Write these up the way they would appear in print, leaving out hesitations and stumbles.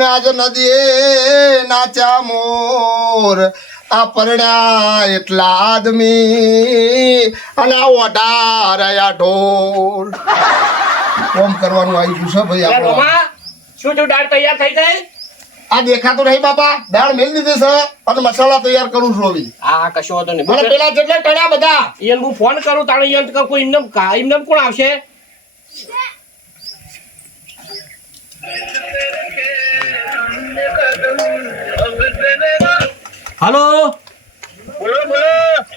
અને આજે નદીએ નાચ્યા મોર આ પરણ્યા એટલા આદમી અને આ ઓઢા રહ્યા ઢોર કોમ કરવાનું આવી ગયું છે ભાઈ આપણો શું તું દાળ તૈયાર થઈ જાય આ દેખાતું નહીં બાપા દાળ મેલ દીધી છે અને મસાલા તૈયાર કરું છું હવે હા કશો વાંધો નહીં મને પેલા જેટલા ટળ્યા બધા એને હું ફોન કરું તાણે યંત્ર કોઈ ઇન્દમ કોણ આવશે હલો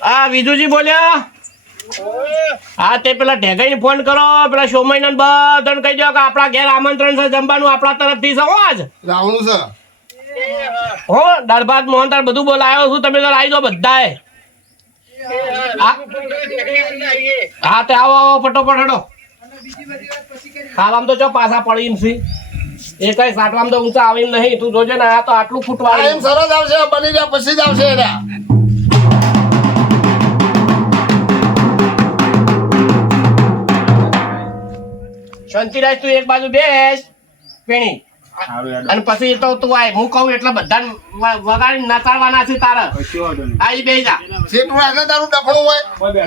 હા વિજુજી બોલ્યા હા તે પેલા ઢેગાઈને ફોન કરો પેલા સોમયને બધાને કહી દો કે આપણા ઘેર આમંત્રણ છે જમવાનું આપણા તરફથી છે હો આજ રાવણું છે હો દાળ ભાત મોહન તાર બધું બોલાયો છું તમે તો આવી દો બધાએ હા તે આવો આવો ફટોફટ હડો ખાવામાં તો ચો પાછા પડી એમ છે એ કઈ સાટવામાં તો ઊંચા આવી નહીં તું જોજે ને આ તો આટલું ફૂટવાળું એમ સરસ આવશે બની રહ્યા પછી જ આવશે એના શાંતિરાજ તું એક બાજુ બેસ પેણી અને પછી તો તું આય હું કહું એટલે બધા વગાડી નચાડવાના છે તારે આઈ બે જા સીટું રાખે તારું ડફણું હોય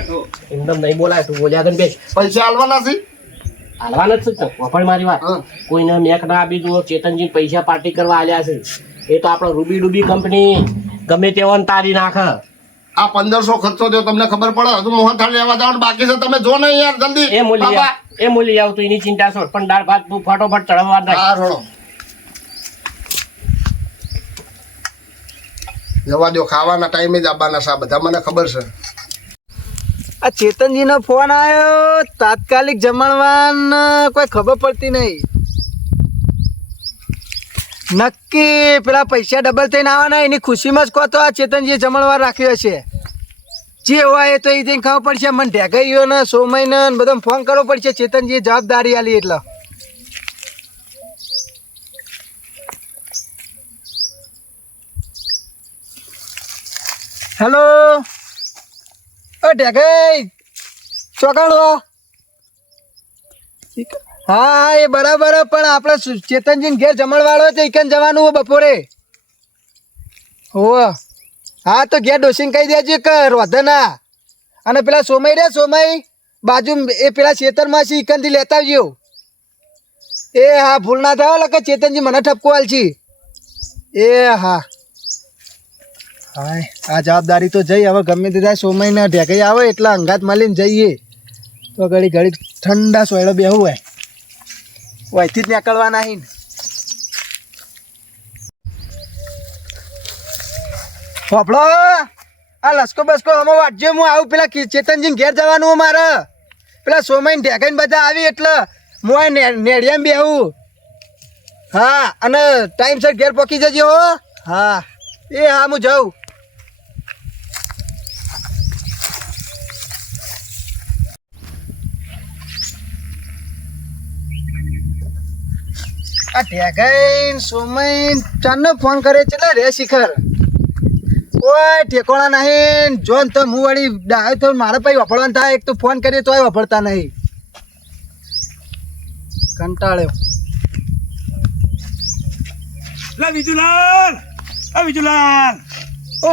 એકદમ નહીં બોલાય તું બોલ્યા તો બેસ પૈસા હાલવાના છે હાલવાના જ છે વફાળ મારી વાત કોઈને મેક ના આપી દો ચેતનજી પૈસા પાર્ટી કરવા આલ્યા છે એ તો આપણો રૂબી ડૂબી કંપની ગમે તેવો તારી નાખે આ 1500 ખર્ચો થયો તમને ખબર પડે હજુ મોહન થાળ લેવા જવાનું બાકી છે તમે જો ને યાર જલ્દી એ મૂલી આવ તું એની ચિંતા છોડ પણ દાળ ભાત તું ફટોફટ ચડવા દે હા રોડો જવા દો ખાવાના ટાઈમે જ આવવાના છે બધા મને ખબર છે આ ચેતનજીનો ફોન આવ્યો તાત્કાલિક જમણવાન કોઈ ખબર પડતી નહીં નક્કી પેલા પૈસા ડબલ થઈને આવવાના એની ખુશીમાં જ કહો તો આ ચેતનજીએ જમણવાર રાખ્યો છે જે હોય એ તો એ જઈને ખબર પડશે મને ઢેગાઈઓ ને સોમયને બધા ફોન કરવો પડશે ચેતનજીએ જવાબદારી આલી એટલે હેલો ઓ ઢેગાઈ ચોકાણો હા એ બરાબર પણ આપણે ચેતનજીને ઘેર જમણવાળો છે ઈકન જવાનું હોય બપોરે હોવ હા તો ઘેર ડોસીને કહી દેજો કે રોધના અને પેલા સોમય બાજુ એ પેલા ખેતરમાં છે ઈકનથી લેતા આવજો એ હા ભૂલ ના થાય એટલે કે ચેતનજી મને ઠપકો આલછી એ હા હા આ જવાબદારી તો જઈ હવે ગમે તે થાય સોમયને ઢેકાઈ આવે એટલે અંગાત મળીને જઈએ તો ઘડી ઠંડા સોયડો બેહું હોય વહીથી જ નીકળવા નહીં ફોફળો આ લસકો બસકો અમે વાટજો હું આવું પેલા ચેતનજીને ઘેર જવાનું હોય મારે પેલા સોમયને ઢેકાઈને બધા આવી એટલે હું આ નેડિયામાં બેહું હા અને ટાઈમસર ઘેર પહોંચી જજો હો હા એ હા હું જાઉં આ ઢેગાઈને સોમય ચાંદનો ફોન કરે છે રે શિખર કોઈ ઠેકોણા નહીં જોન તો હું વળી ડાયો તો મારા પછી વાપરવાનું થાય એક તો ફોન કરીએ તોય વાપરતા નહીં કંટાળ્યો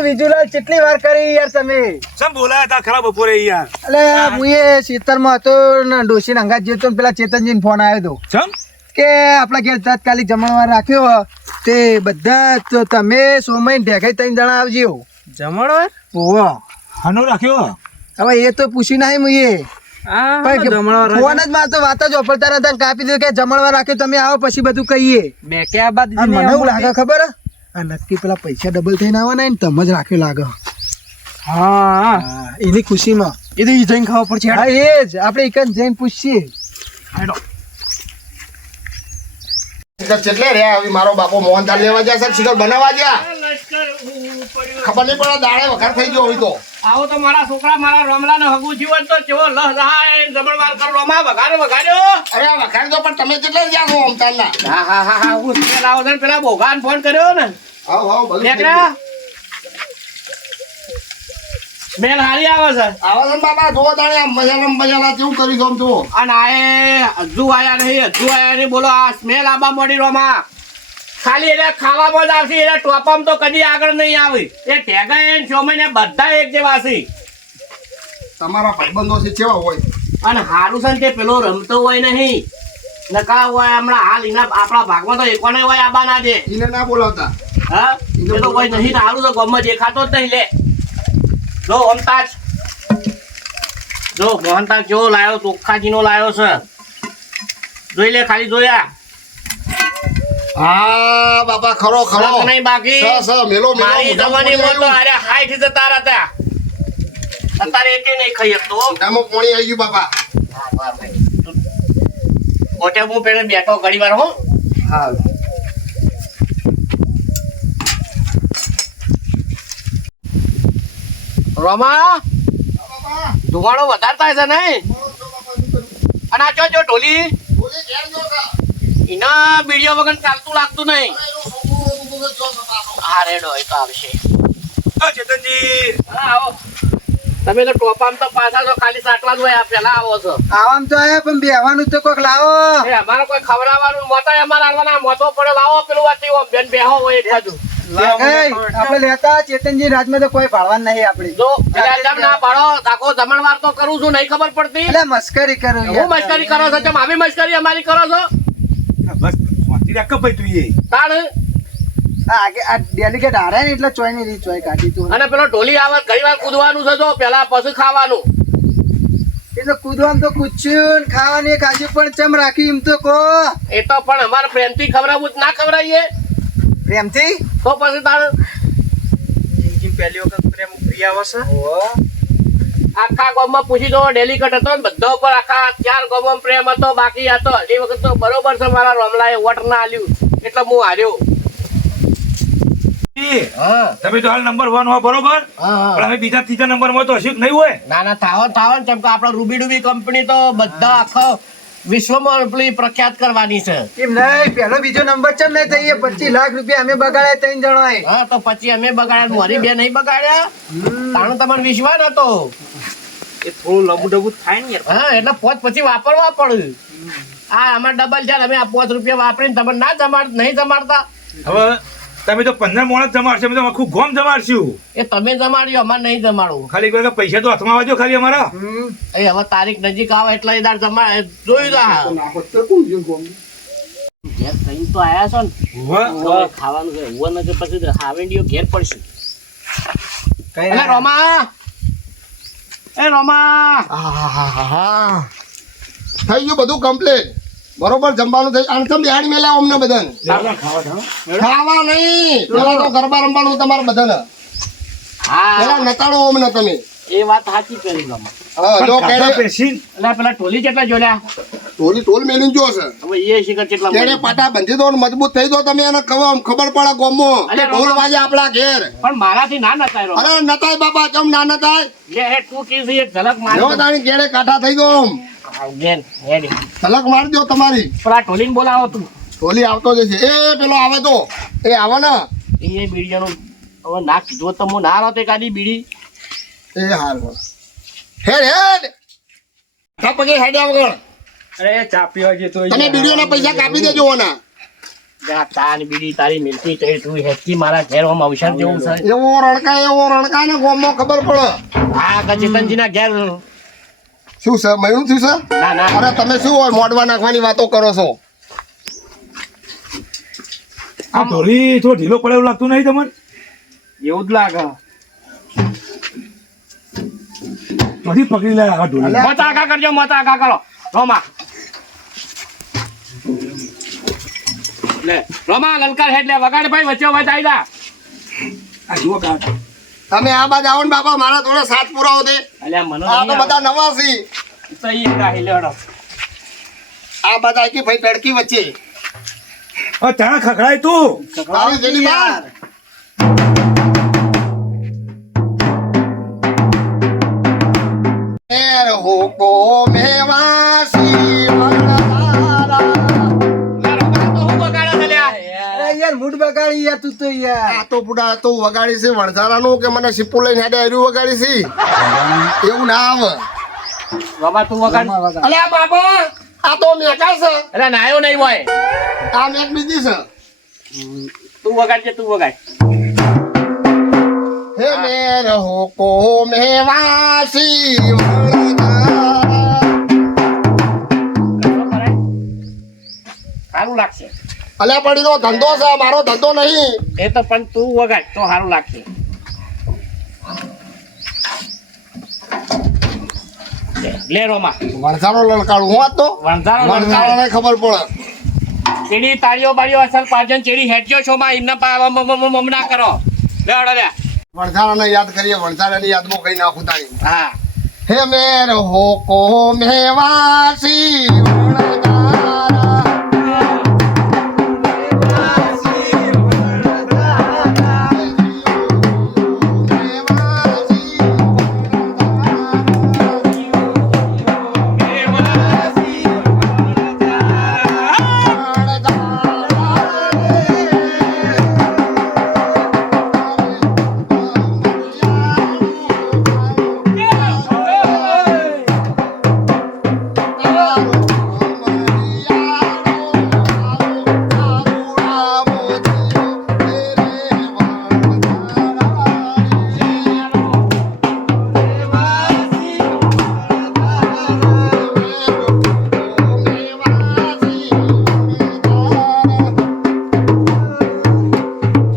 વિજુલાલ કેટલી વાર કરી યાર તમે સમ બોલાયા તા ખરા બપોરે યાર એટલે હું એ ખેતરમાં હતો ને ડોશી અંગાત જતો પેલા ચેતનજીને ફોન આવ્યો હતો સમ કે આપણા ઘેર તાત્કાલિક જમણવાર રાખ્યો તે બધા તો તમે સોમય ઢેકાઈ 3 જણા આવજો જમણવાર ઓહો હાનો રાખ્યો હવે એ તો પૂછી નહીં મુએ ફોન જ મારતો વાત જ વાપરતા હતા કાપી દીધું કે જમણવાર રાખ્યો તમે આવો પછી બધું કહીએ મેં ક્યાં બાદ મને એવું લાગે ખબર આ નક્કી પેલા પૈસા ડબલ થઈને આવવાના ને તમે જ રાખ્યો લાગે હા એની ખુશીમાં એ તો ઈ જઈને ખાવા પડશે હા એ જ આપણે એક જઈને પૂછીએ હેડો કેટલે રહ્યા હવે મારો બાપો મોહન થાળ લેવા ગયા છે શિખર બનાવવા ગયા ખબર નહીં પડે દાડે વખાર થઈ ગયો હોય તો આવો તો મારા છોકરા મારા રમલાને હગું જીવન તો કેવો લહ રહાય જમણવાર કરો રોમા વગાડ્યો અરે આ વખાર દો પણ તમે કેટલે ગયા છો અમતાના હા હું પેલા આવતા પેલા બોગાન ફોન કર્યો ને આવ ભલે નીકળ્યા સ્મેલ હારી આવે છે આવા છે બાબા જો તાણે આમ મજાના કેવું કરી દો જો અને હજુ આયા નહીં બોલો આ સ્મેલ આબા મોડી રોમા ખાલી એને ખાવામાં જ આવશે, એને ટોપમાં તો કદી આગળ નહીં આવે. એ ટેગા એને ચોમાઈને બધા એક જેવા છે. તમારા ભાઈબંધો છે કેવા હોય? અને હારું છે ને તે પેલો રમતો હોય નહીં નકા હોય હમણાં હાલ એના આપણા ભાગમાં તો એકોને હોય આબા ના દે. એને ના બોલાવતા. હા એ તો કોઈ નહીં ને હારું તો ગમમાં દેખાતો જ નહીં. લે જો અમતાજ જો મોહનતાજ જો લાયો ચોખ્ખાજીનો લાયો છે. જોઈ લે ખાલી જોયા. હા બાપા ખરો ખરો. શક નહીં બાકી. મેલો મારી જવાની મોટો અરે હાઈઠ જતા હતા. અત્યારે એકે નહીં ખાઈ શકતો. મોઢામાં પાણી આવી ગયું બાપા. ઓટે હું પેલે બેઠો ઘડી વાર હો. હા રોમા ધુવાડો વધારે થાય છે નહીં. અને આ જો ઢોલી એના બીડીઓ વગર ચાલતું લાગતું નહીં. હા રેડો એ તો આવશે. ચેતનજી હા આવો. તમે તો ટોપામ તો પાછા તો ખાલી સાટવા જ હોય. આ પેલા આવો છો. આવામ તો આયા પણ બેહવાનું તો કોક લાવો. એ અમારે કોઈ ખવડાવવાનું મોટા અમારે આવવાના મોટો પડે લાવો પેલું વાતી બેન બેહો હોય એક બાજુ. આપણે લેતા ચેતનજી રાજમાં તો કોઈ ભાળવાનું નહીં આપણે. જો પેલા જમ ના પાડો આખો જમણવાર તો કરું છું નહીં ખબર પડતી. એટલે મસ્કરી કરું હું મસ્કરી કરો છો જેમ આવી મસ્કરી અમારી કરો છો. બસ શાંતિ રાખ ભાઈ તું એ તાણ આ ડેલિકેટ હારે ને એટલે ચોય ની ચોય કાઢી તું. અને પેલો ઢોલી આવે ઘણી વાર કૂદવાનું છે જો પેલા પછી ખાવાનું. એટલે કૂદવાનું તો કૂદ્યું ને ખાવાની કાજુ પણ ચમ રાખી એમ તો કહો. એ તો પણ અમારે પ્રેમથી ખવડાવવું જ ના ખવડાવીએ પ્રેમથી તો પછી તાણ પહેલી વખત પ્રેમ પ્રિય આવશે આખા ગામમાં પૂછી દો ડેલિકેટ હતો ને બધા ઉપર આખા 4 ગામમાં પ્રેમ હતો બાકી હતો એ વખત તો બરોબર છે મારા રોમલાએ વોટ ના આલ્યું એટલે હું હાર્યો. હા તમે તો હાલ નંબર 1 હો બરોબર પણ અમે બીજા ત્રીજા નંબર માં તો હશે કે નહીં હોય. ના ના થાવ ને કેમ કે આપણે રૂબી ડુબી કંપની તો બધા આખા વિશ્વમાં પેલી પ્રખ્યાત કરવાની છે. એમ નહીં પેલો બીજો નંબર ચમ નહીં થઈએ 25 લાખ રૂપિયા અમે બગાડ્યા 3 જણાએ. હા તો પછી અમે બગાડ્યા મારી બે નહીં બગાડ્યા. તાણું તમને વિશ્વાસ નતો. એ થોડું લબુ ડબુ થાય ને યાર. હા એટલે પોત પછી વાપરવા પડે. આ અમારે ડબલ ચાલ અમે આ 5 રૂપિયા વાપરીને તમે ના નહીં જમાડતા. હવે તમે તો 15 મોણસ જમાડશો અમે તો આખું ગોમ જમાડશું. એ તમે જમાડ્યો અમારે નહીં જમાડવું. ખાલી કોઈ પૈસા તો હાથમાં આવજો ખાલી અમારા. એ હવે તારીખ નજીક આવે એટલે એ દાડ જોયું તા. ઘેર કઈ તો આયા છો ને હવે ખાવાનું છે ઉવો ને કે પછી હાવેન્ડીઓ ઘેર પડશે. અલા રોમા એ રોમા આહાહાહા. થઈ ગયું બધું કમ્પ્લીટ બરોબર જમવાનું થઈ અને તમે બેહાડી મેલ્યા અમને બધાને ખાવા નહીં પેલા તો ગરબા રમવાનું તમારે બધાને હા પેલા નતાડો અમને તમે. એ વાત સાચી કરી રોમા. હા જો કેડે એટલે પેલા ટોલી કેટલા જોડ્યા ટોલ મેલીને જો છે હવે એ શિખર કેટલા કેડે પાટા બંધી દો ને મજબૂત થઈ દો તમે એને ખબર પડે ગોમો અલે ઢોલ વાગે આપણા ઘેર. પણ મારાથી ના નતાય રોમા. અરે નતાય બાપા ચમ ના નતાય લે હે તું કીધી એક ઝલક જો મારી તાણી કેડે કાઠા થઈ દો આમ. બેન હેડી ઝલક મારજો તમારી. પેલા ટોલીને બોલાવો તું. ટોલી આવતો જ છે. એ પેલો આવે તો એ આવે ને એ બીડીનું હવે ના કીધું તો હું ના રહતે કાઢી બીડી. એ હાલ હેડ હેડ કા પગે હેડ્યા વગર અરે ચા પીવા જે તો તમે વિડીયોના પૈસા કાપી દેજો ઓના. જા તારી બીડી તારી મિલતી તો તું હેચી મારા ઘેર આમ અવસર જેવું છે. એવો રણકા ને ગોમમાં ખબર પડે આ ચેતનજી ના ઘેર શું છે મયું શું છે. ના ના અરે તમે શું હોય મોઢવા નાખવાની વાતો કરો છો. આ ઢોલી થોડો ઢીલો પડે એવું લાગતું નહીં તમને? એવું જ લાગે. નથી પકડી લે આ ઢોલી. મત આગા કરજો મત આગા કરો રોમા. લે રોમા લલકાર હેડ લે વગાડ ભાઈ વચ્ચે વચ્ચે આવી જા. આ જુઓ કાઢ. તમે આ બાજુ આવો ને બાપા મારા થોડા સાથ પુરાવો દે. અલ્યા મને આ તો બધા નવા છે. તો ઈ ગાહી લેડો. આ બધા કે ભાઈ તડકી વચ્ચે આ ચાણા ખખડાય તું. આવી જેની બહાર એર હોકો મેવાસી વણધારા. લે રોમા તો હું વગાડે છે લ્યા. અરે યાર મૂડ બગાડી યાર તું તો યાર. આ તો પુડા તો વગાડી છે વણઝારાનું કે મને સિપ્પુ લઈને હેડે આવ્યું વગાડી છે એવું ના આવે. રોમા તું વગાડ. અલ્યા બાબા આ તો મેકા છે. અરે નાયો નહીં હોય. આ મેક બીજી છે. તું વગાડજે તું વગાડ હે મેર હો કો મેવાસી વણઝારા. સારું લાગશે અલ્યા પડી નો ધંધો છે, મારો ધંધો નહીં. એ તો પણ તું વગાડ તો સારું લાગશે. લે રોમા વણઝારો લલકાડું હું આજ તો વણઝારાને ખબર પડે. ચેડી તાળીઓ બાળીઓ અસલ પાજન ચેડી હેડજો છો માં એમને ના કરો. લે હળો લે. વણઝારાને યાદ કરીએ, વણઝારાની યાદમાં કઈ નાખું તારી. હા હે મેર હો કો મેવાસી વણઝારા.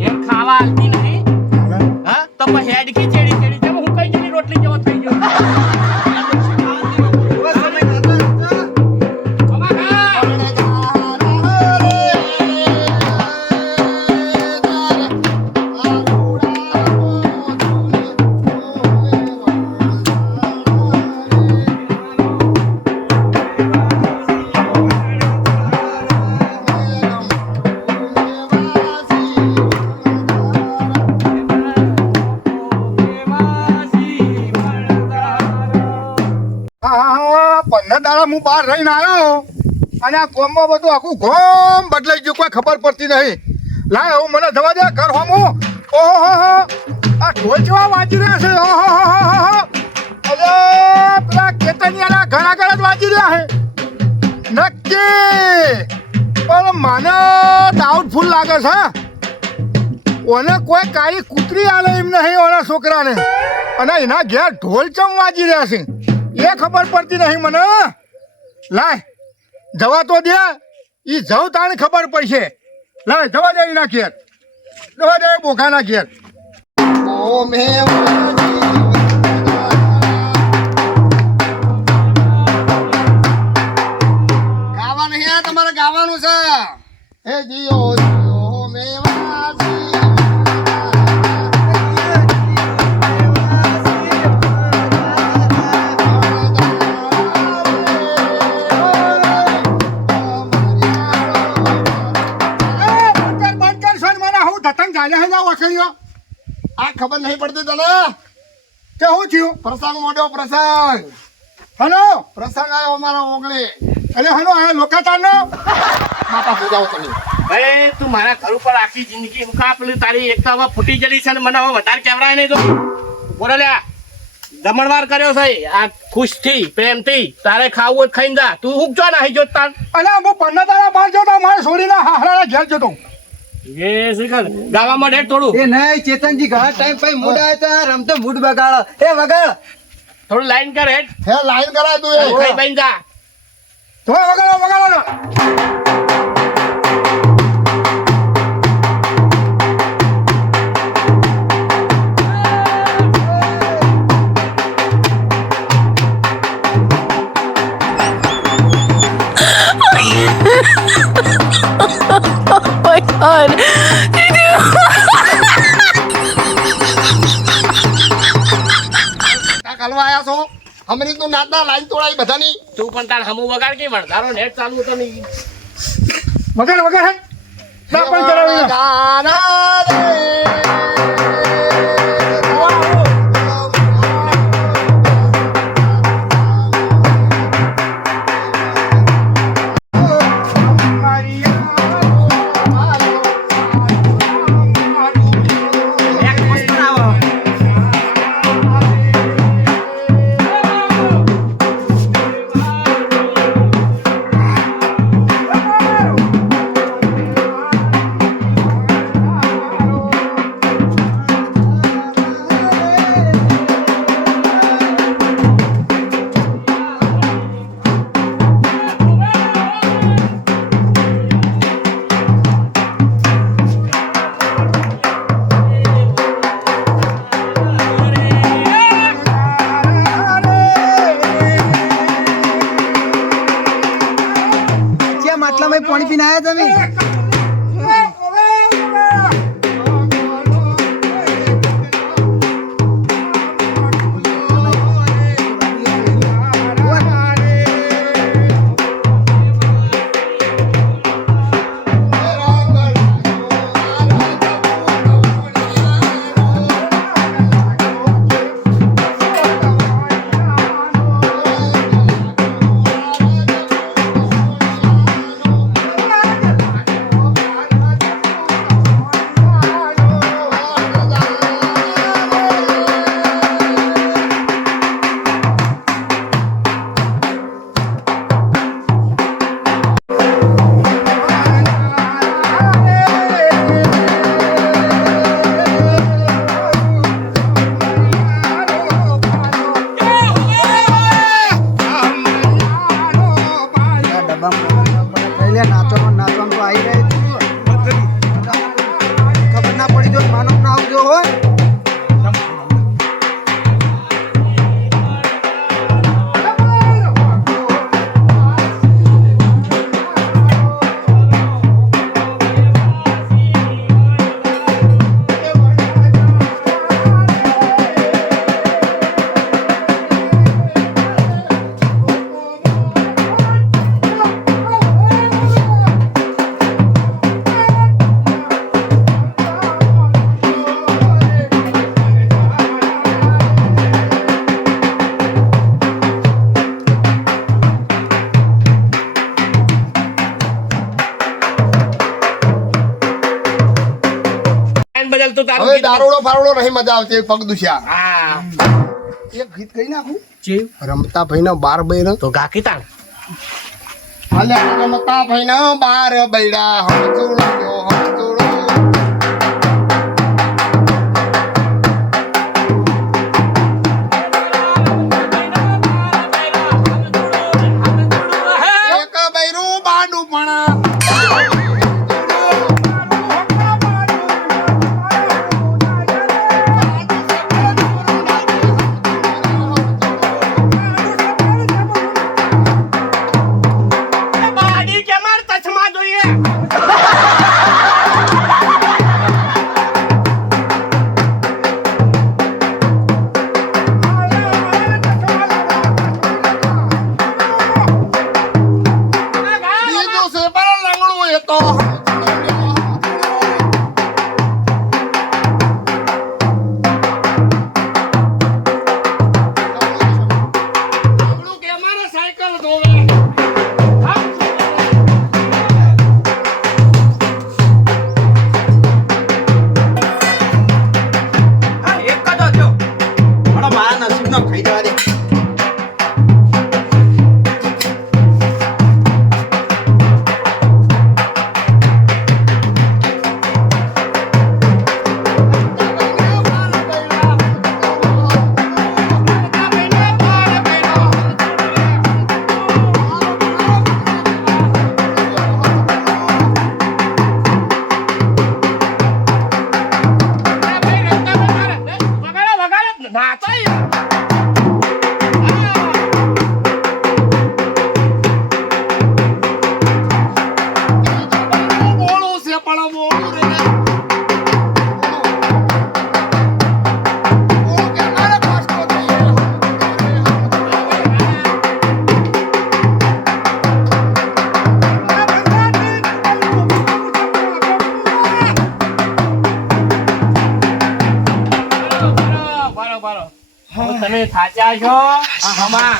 એમ ખાવા આલતી નહીં હા તો પછી હેડકી ચેડી ચેડી જેમ હું કઈ જણી રોટલી જેવો થઈ ગયો. હા 15 દાડા હું બહાર રહીને આવ્યો અને આ ગોમમાં બધું આખું ગોમ બદલાઈ ગયું, કોઈ ખબર પડતી નહીં. લાય હું મને જવા દે ઘર હોમું. ઓહો આ ઢોલ જેવા વાંચી રહ્યા છે. ઓહો અરે પેલા કેતનિયાના ઘર આગળ જ વાંચી રહ્યા છે નક્કી. પણ મને ડાઉટફુલ લાગે છે. ઓને કોઈ કાળી કૂતરી આલે એમ નહીં ઓના છોકરાને, અને એના ઘેર ઢોલ ચમ વાંચી રહ્યા છે એ ખબર પડતી નહીં મને. લાય જવા તો દે, એ જવ તાને ખબર પડશે. લાય જવા દે એના ઘેર, જવા દે બોખાના ઘેર. ઓ મેવાસી ગાવા નહીં આ તમારે ગાવાનું છે. હે જીઓ જીઓ મેવાસી આ ખબર નહીં પડતી તને કે શું થયું? પ્રસંગ મોટો પ્રસંગ હલો પ્રસંગ આવ્યો અમારો ઓગળી. અરે હલો આ લોકાતાનો બાપા પૂજાઓ તમે. અરે તું મારા ઘર ઉપર આખી જિંદગી હું કા પેલી તારી એકતા હવે ફૂટી જડી છે ને મને હવે વધારે કેવરાય નહીં તો બોલે લે જમણવાર કર્યો છે આ ખુશથી પ્રેમથી તારે ખાવું હોય તો ખાઈને જા. તું હું જો નાહી જોત તાર અરે હું 15 દાડા બહાર જતો, મારે છોડીને હાહરાના ઘેર જતો. એ શીખર ગાવા માટે થોડું એ નહીં ચેતનજી ઘણા ટાઈમ પછી મૂડ આવે તો આ રમતો મૂડ બગાડો. એ વગાડ થોડું લાઈન કર હેડ હે લાઈન કરાય તું એ. ખાઈ બન જા. તો વગાડો વગાડો. my god. કાલવા આયા છો હમરી તું નાતા લાઈન તોડાઈ બધાની. તું પણ તાર હમું વગાડ કે વણધારો નેટ ચાલુ તો નહીં વગાડ વગાડ હે ના પણ કરાવી ના. ગાના રે પાણી પીને આયા તમે નાચવાનું તો આવી રહી ખબર ના પડી જો માનવ ના આવજો હોય બદલતો તારું હવે ગીત. દારૂડો ફારોડો નહીં મજા આવતી પગ દુખ્યા હા એક ગીત કઈ નાખું ચીવ. રમતા ભાઈ ના 12 બૈરા તો ગાકી તાણ અલ્યા રમતા ભાઈ ના 12 બૈરા હમચુડો હમચુડો એક બૈરું બાંડું પણ બાડી કે માર ચશ્મા જોઈએ બીજું છે પણ લંગડું એ તો આપણું કે મારે સાયકલ ધોવે બોલું છે પણ બોલું રે બોલું કે મારે પાછો જોઈએ તમે થાચ્યા છો આમાં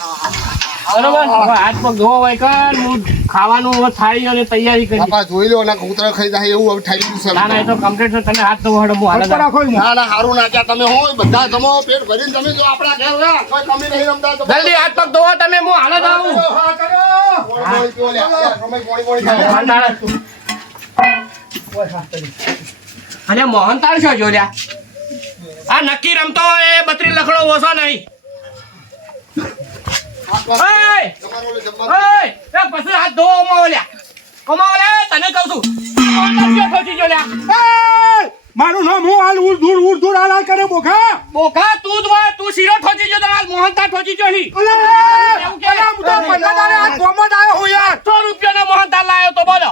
બરોબર હવે હાથ પગ ધોવા હોય કર હું ખાવાનું હવે થાળી અને તૈયારી કરી બાપા જોઈ લો ના કૂતરા ખાઈ જાય એવું હવે ઠાઈ દીધું ના ના એ છે તો કમ્પ્લીટ છે તમે હાથ ધોવા હું હાલ ઉપર રાખો એમાં. ના ના હારું નાખ્યા તમે હોય બધા જમો પેટ ભરીને તમે જો આપણા ઘેર રહ્યા કોઈ કમી નહીં રમતા તો જલ્દી હાથ પગ ધોવા તમે હું હાલ જ આવું ગોળી ગોળી કયો લે સમય ગોળી ગોળી થાય અને મોહનતાળ છો જોડ્યા આ નક્કી રમતો હોય એ 32 લખડો ઓછો નહીં ઓય! તમારો ઓલે જમવા ઓય! એ પછી હાથ ધોવા ઓમાવલ્યા ઓમાવલ્યા તને કહું છું મોહનતાળ ક્યાં ઠોચી જો લ્યા મારું નામ હું હાલ ઉડ દૂર હાલ કરે બોખા બોખા તું જ હોય તું શીરો ઠોચી જો તારા મોહનતાળ ઠોચી જો હી અલા હું તો 15 દાડે આ ગોમત આવ્યો હું યાર 100 રૂપિયાનો મોહનતાળ લાયો તો બોલો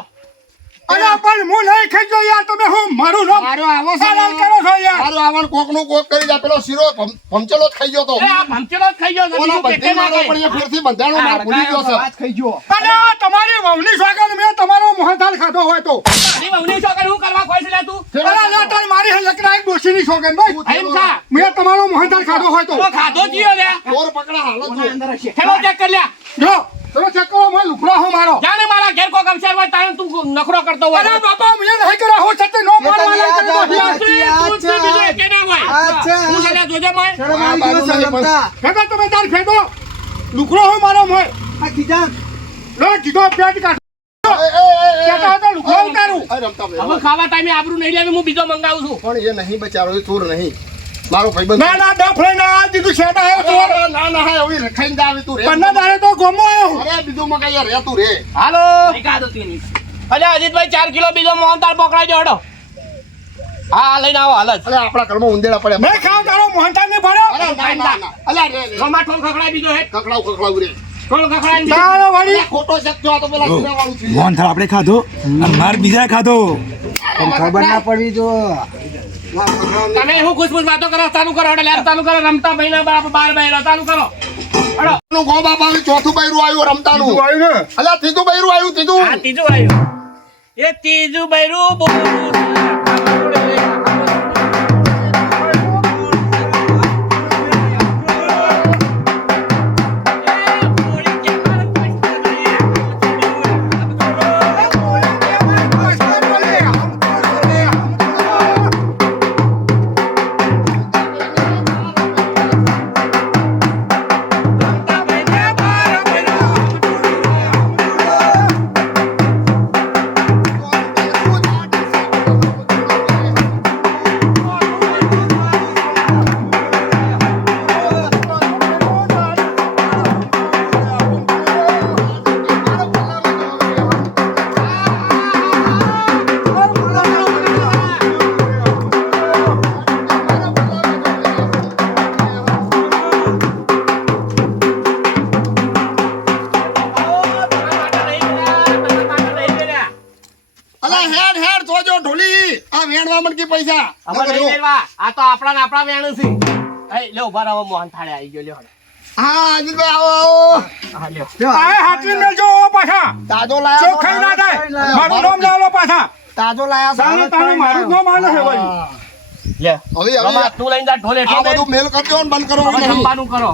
અરે પણ હું નહીં ખાઈ ગયો યાર તમે હું મારું નામ મારો આવો છે આરામ કરો છો યાર મારો આવન કોકનું કોક કરી દે પેલો શીરો ભમચેલો જ ખાઈ ગયો તો એ આ ભમચેલો જ ખાઈ ગયો છે, ઓલા બીજું બધે પેટે ના મારો ખાય. પણ એ ફેરથી બંધાણો માર ભૂલી ગયો છે ખાઈ ગયો અને આ તમારી વહુની સોગંદ મેં તમારો મોહનથાળ ખાધો હોય તો તારી વહુની છોકરી હું કરવા ખોય છે લે તું? અરે લે તારી મારી હલકના એક ડોશીની સોગંદ ભાઈ એમ ખા. મેં તમારો મોહનથાળ ખાધો હોય તો તો ખાધો જ ઈયો લે. ચોર પકડા હાલો છો હેલો ચેક કર લ્યા. જો ચલો ચેક કરો મને લુકડો હું મારો જાણે મારા ઘેર કોક અવસર હોય તારે તું નખરો કરતો હોય. અરે બાપા મને નહીં કર્યા હું છતે નો મારવા લાગ તું બીજો એકે ના હોય. અચ્છા. હું છે લે, જોજે મોય. શરમ આવી ગયો છે રમતા ફેંકો તમે તાર ફેંકો લુકડો હું મારો મોય આ કીધા લો કીધો પેટ કાઢ કહેતા હતા લુકડો ઉતારું રમતા હવે ભાઈ ખાવા ટાઈમે આબરૂ નહીં લેવી, હું બીજો મંગાવું છું. પણ એ નહીં બચારો એ ચોર નહીં મારો ભાઈબંધ ના ના ડફ લઈને આ દીધું શેઠ આવ્યો તો અરે ના ના હા એવી રખાઈને આવે તું રે પન્ના દાડે તો ગોમો આવ્યો અરે બીજું મગાઈ યાર રે તું રે હાલો અલ્યા અજીતભાઈ 4 કિલો બીજો મોહનથાળ પકડાઈ દો હડો. હા લઈને આવો હાલ જ. અરે આપણા ઘરમાં ઉંદેડા પડ્યા મેં ખાવ તારો મોહનથાળ ને ભર્યો અરે ના ના ના અલ્યા રે રે રોમા ઠોલ ખખડાઈ બીજો હે. કકડાવ રે ઠોલ ખખડાઈ બીજો. તારો વળી અલ્યા ખોટો શબ્દ જો આ તો પેલા શીરા વાળું છે મોહનથાળ આપણે ખાધો અને માર બીજા ખાધો. ખબર ના પડવી જો તમે હું ખુશખુશ વાતો કરો, ચાલુ કરો હડો, લેર ચાલુ કરો. રમતા ભાઈના બાપ 12 બહેરો ચાલુ કરો હડો. નું ગો બાપાનું ચોથું બૈરું આવ્યું રમતાનું બીજું આવ્યું ને અલ્યા ત્રીજું બૈરું આવ્યું આ ત્રીજું ત્રીજું આવ્યું. એ ત્રીજું બૈરું બોલું છે. અલ્યા હેડ હેડ જોજો ઢોલી આ વેણવા મણકી પૈસા હવે નહીં મેળવા. આ તો આપણા ને આપણા વેણ છે. એ લે ઉભા રહો, મોહનથાળે આવી ગયો લ્યો. હા અજીતભાઈ આવો આવો હા લ્યો. આય હાથવી મેલજો પાછા તાજો લાયા ચોખ્ખાઈ ના થાય મારું નામ લાવો પાછા તાજો લાયા તારે તારે મારું નામ આલે છે ભાઈ લે હવે રમા, તું લઈને જા ઢોલ આ એટલો દે. બધું મેલ કરજો ને બંધ કરો હવે નહીં. જમવાનું કરો.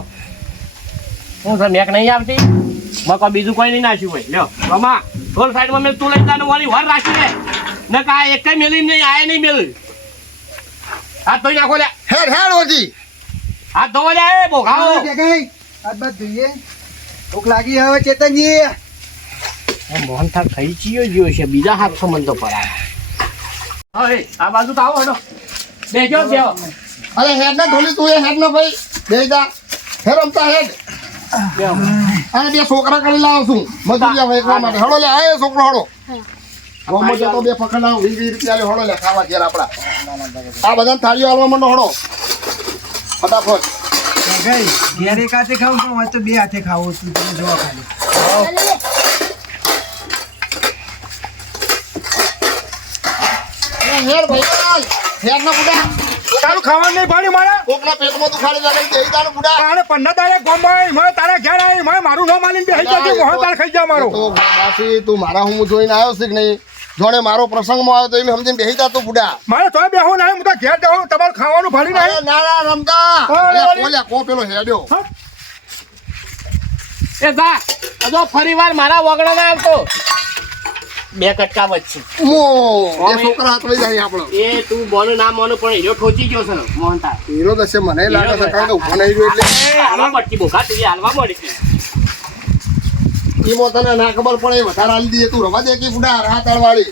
હું છે મેક નહીં આવતી મકો બીજું કોઈ નહીં નાખ્યું હોય. લ્યો રમા, ઢોલ સાઈડમાં મેલ, તું લઈને જા ને વાળી વાર રાખી દે. ને કા એક કઈ મેલી નહીં, આય નહીં મેલી. હાથ ધોઈ નાખો લે. હેડ હેડ ઓજી હાથ ધોવા લે એ બોઘાઓ. હાથ બાદ ધોઈએ ભૂખ લાગી હવે ચેતનજી મોહનથાળ ખાઈ ગયો છે, બીજા હાથ સમન તો પડાય. હવે આ બાજુ તો આવો હડો. બેજો બેહો. અરે હેડ ના ઢોલી તું એ હેડ ના ભાઈ બે જા હે રમતા હેડ બેહો. અને બે છોકરા કરી લાવું છું મજૂરિયા વેચવા માટે હળો લે આ એ છોકરો હળો ગોમો જતો બે પકડ લાવ 20 રૂપિયા લે હળો લે ખાવા ઘેર આપડા આ બધા થાળીઓ હાલવા માંડો હળો ફટાફટ ઘેર એક હાથે ખાવું છું હોય તો બે હાથે ખાવું છું તમે જોવા ખાલી હેડ ભાઈ હેડ ના બુડા તારું ખાવાનું નહીં પાડી મારે કોકના પેટમાં દુખાડી લાગે દેઈ દાનું બુડા તારે પન્ના દાડે ગોમ ભાઈ મેં તારા ઘેર આવી મેં મારું નામ આલીને બેસી જતી મોહનથાળ ખાઈ જા મારો તો બાસી તું મારા હું જોઈને આવ્યો છે કે નહીં જોણે મારો પ્રસંગમાં આવ્યો તો એમ સમજીને બેસી જા તું બુડા મારે તોય બેહું નહીં હું તો ઘેર જાઉં તમારું ખાવાનું ફાડી અરે નહીં ના ના રમતા અરે, અલ્યા, કોલ્યા કો પેલો હેડ્યો એ જા અજો ફરીવાર મારા વગડામાં આવતો. બે કટકા વચ્ચે મો એ છોકરા હાથ લઈ જાય આપણો એ તું બોનું નામ મોનું પણ હીરો ઠોચી ગયો છે મોહનથાળ. હીરો દશે મને લાગે છે કારણ કે ઉભો નહીં રહ્યો એટલે એ હાલવા પડતી બોઘા, તું હાલવા મળી. ઈમો તને ના ખબર પડે એ વધારે હાલી દઈએ તું રવા દે કે બુડા રાતાળ વાળી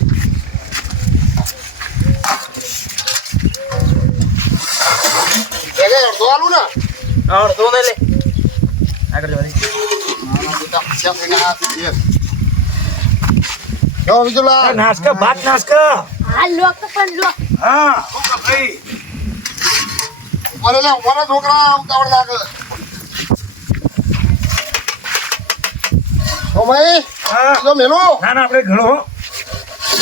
અડધો આલું ને અડધો ને લે. જો વિજુલા નાસ્કા ભાત નાસ્કા. આ લોક પણ લોક હા ભાઈ અરે લે ઉભા છોકરા ઉતાવળ લાગે ઓ ભાઈ હા જો મેલો ના ના આપણે ઘણો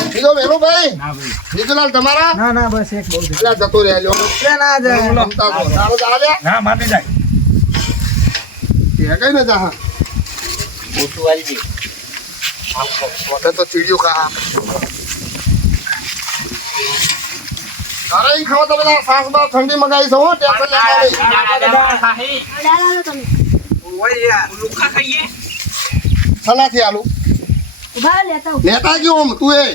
બીજો વેલુભાઈ ના ભાઈ બીજુલાલ તમારા ના ના બસ એક બહુ એટલે જતો રહેજો ના જાય તારો ચાલ્યા ના માની જાય કઈ ને જા ઓછું વાળી દે વખત તો ચીડિયું ખા તારે ઈ ખાવા તો બધા સાસ બાસ ઠંડી મગાવી છે હો ટેન્શન લેતા નહીં લુખા ખાઈએ સલાથી આલુ લેતા ગયો આમ તું એ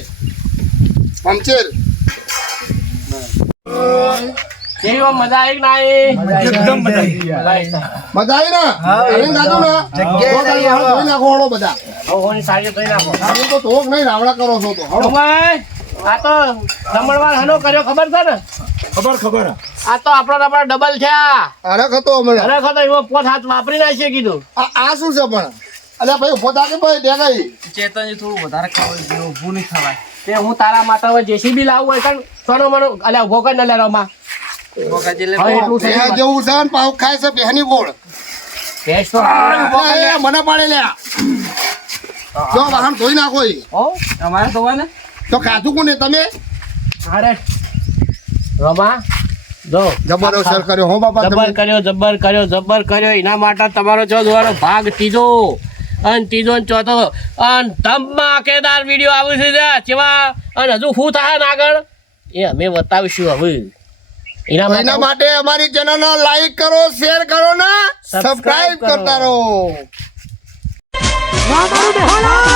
પંચેર કેવી મજા આવી કે ના આવી એકદમ મજા આવી. મજા આવી ને એને દાદુ ને ધોઈ નાખો હળો બધા હોની સાડી ધોઈ નાખો આજે તો ધોક નહીં રાવડા કરો છો તો હળો ભાઈ આ તો જમણવાર હનો કર્યો ખબર છે ને ખબર આ તો આપણા ડબલ થયા અરે ખતો હમણાં અરે ખતો એવો પોત હાથ વાપરી નાખશે કીધું આ શું છે પણ અલ્યા ભાઈ ઉભો થાકે ભાઈ દેખાઈ ચેતનજી થોડું વધારે ખાવું જોઈએ ઊભું નહીં ખવાય તે હું તારા માટે હવે જેસીબી લાવવું હોય કારણ સોનો મનો અલ્યા ઉભો કર ન લે રમા હવે એટલું છે બે જેવું છે ને પાવ ખાય છે બેહની ગોળ ભેંસ તો એ મને પાડે લ્યા જો વાહન ધોઈ નાખો ઈ. હો અમારે તો હોય ને તો ખાધું કોને તમે અરે રમા જો જબરો સર કર્યો હો બાપા જબર તમે કર્યો એના માટે તમારો ચો દોવાનો ભાગ ત્રીજો અને ત્રીજો ને ચોથો અને ધમાકેદાર વિડીયો આવે છે જેવા અને હજુ શું થાય ને આગળ એ અમે બતાવીશું હવે એના માટે અમારી ચેનલ લાઈક કરો શેર કરો ને સબસ્ક્રાઇબ કરતા રહો વાહ મારું બેહાલા